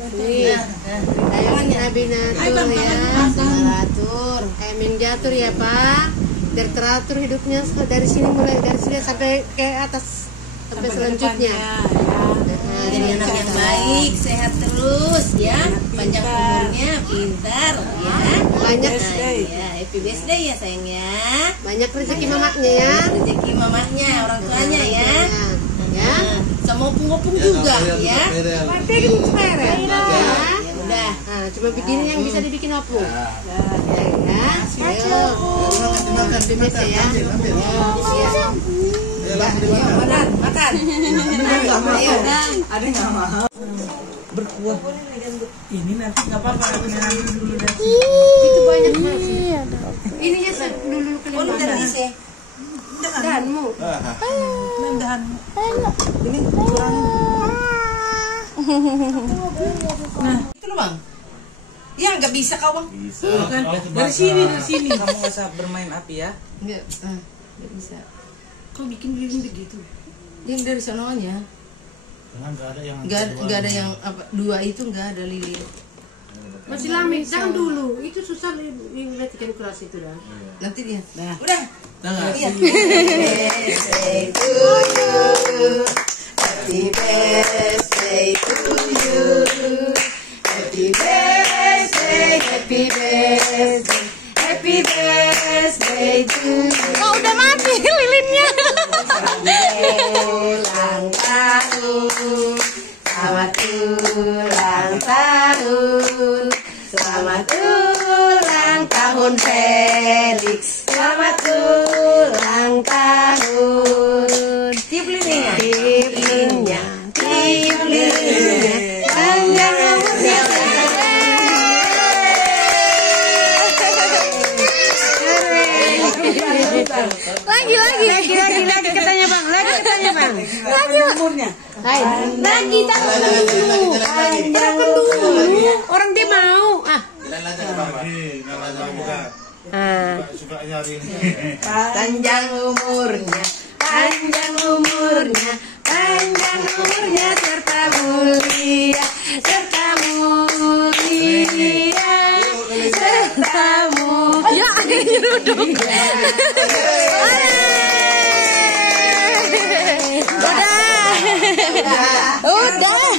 Nih, ayo Abinatur ya, teratur. Diatur ya Pak, biar teratur hidupnya dari sini, mulai dari sini sampai ke atas sampai selanjutnya. Jadi anak yang baik, sehat terus ya, panjang umurnya, pintar ya. Banyak ya, happy birthday ya sayang ya. Banyak rezeki mamanya ya. Rezeki mamanya, orang tuanya ya. Ya. Sama opung-opung juga ya. Partai kan sepere. Ya udah. Nah, cuma begini yang bisa dibikin opung. Ya. Ayo. Makan ya. Makan. Ayo. Ada nggak mau? Berkuah. Ini nanti nggak apa-apa, ambil dulu deh. Itu banyak banget. Ini ya dulu kelimpangan. Dahanmu. Dahanmu. Ini kurang. Nah, Itu loh Bang. Ya nggak bisa kau Bang. bukan dari sini. Kamu nggak usah bermain api ya. Nggak bisa. Kau bikin lilin begitu? Ini dari sononya. Nggak ada yang apa, dua itu nggak ada lilin. Masih lama, jangan dulu. Itu susah lilin ikan keras itu dah. Nanti dia. Nah. Udah. Iya. Happy birthday to you. Happy birthday to you. Happy birthday, happy birthday, happy birthday to you. Oh, udah mati lilinnya. Ulang tahun, selamat ulang tahun, selamat ulang tahun Felix, selamat ulang tahun. Tiup lilinnya, tiup lilinnya, tiup lilinnya, panjang umurnya. Lagi katanya Bang. Lagi Umurnya. Lagi takut dulu. Takut dulu. Orang dia mau. Panjang umurnya, panjang umurnya, panjang umurnya serta mulia, serta mulia, serta mulia. Ya, duduk. Udah.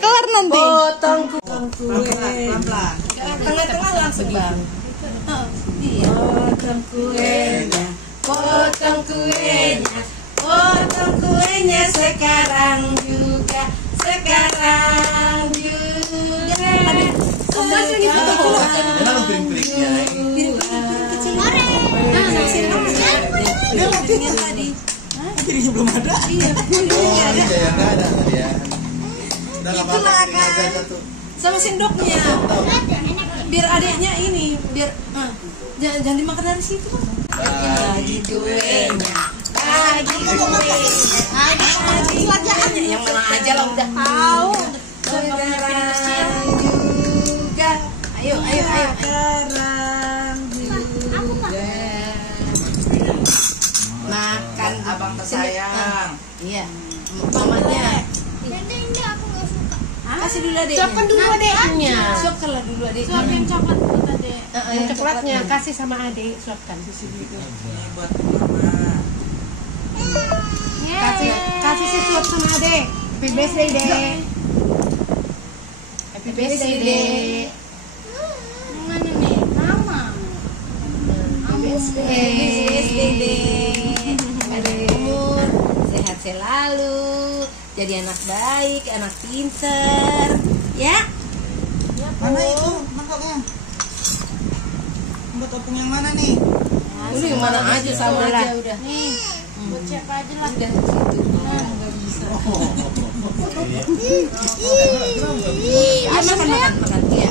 Kelar nanti. Potong kue. Pelan-pelan. Tengah-tengah langsung Bang. Iya. Potong kuenya, potong kuenya, potong kuenya sekarang juga, sekarang juga. Piringnya belum ada. Itu makan sama sendoknya. Biar adiknya ini, biar jangan dimakan dari situ. Bagi kuenya, bagi kuenya, yang mana aja lah udah tahu. Sekarang juga, ayo. Sekarang juga. Makan Abang tersayang. Iya, mamanya. Kasih dulu adeknya. Suapkan dulu adeknya. Suapkanlah dulu adeknya. Suapin coklat buat adek. Yang Coklatnya kasih sama adik, suapkan. Ini buat mama. Kasih suap sama adik. Happy birthday, Dek. Happy birthday, Dek. Mana nih? Mama. Happy Happy birthday, Dek. Panjang umur, sehat selalu, jadi anak baik, anak pintar, ya. Mana itu mangkoknya? Buat opung yang mana nih? Ini yang mana aja sama aja udah. Nih, buat siapa aja lah. Udah situ. Nggak bisa. Ih, Makan. Ya.